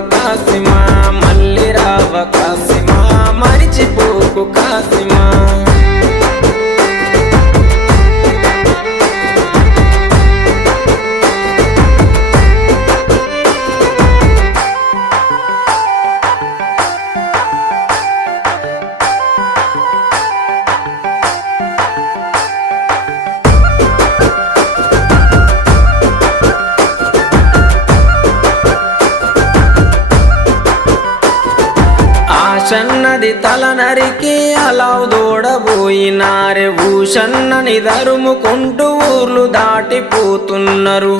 కాసిమా, మళ్ళీ రావ కాసిమా, మరిచిపోకు కాసిమా. ఆశన్నది తల నరికి అలావు దూడబోయినారే, ఊషన్నని దరుముకుంటూ ఊర్లు దాటిపోతున్నారు.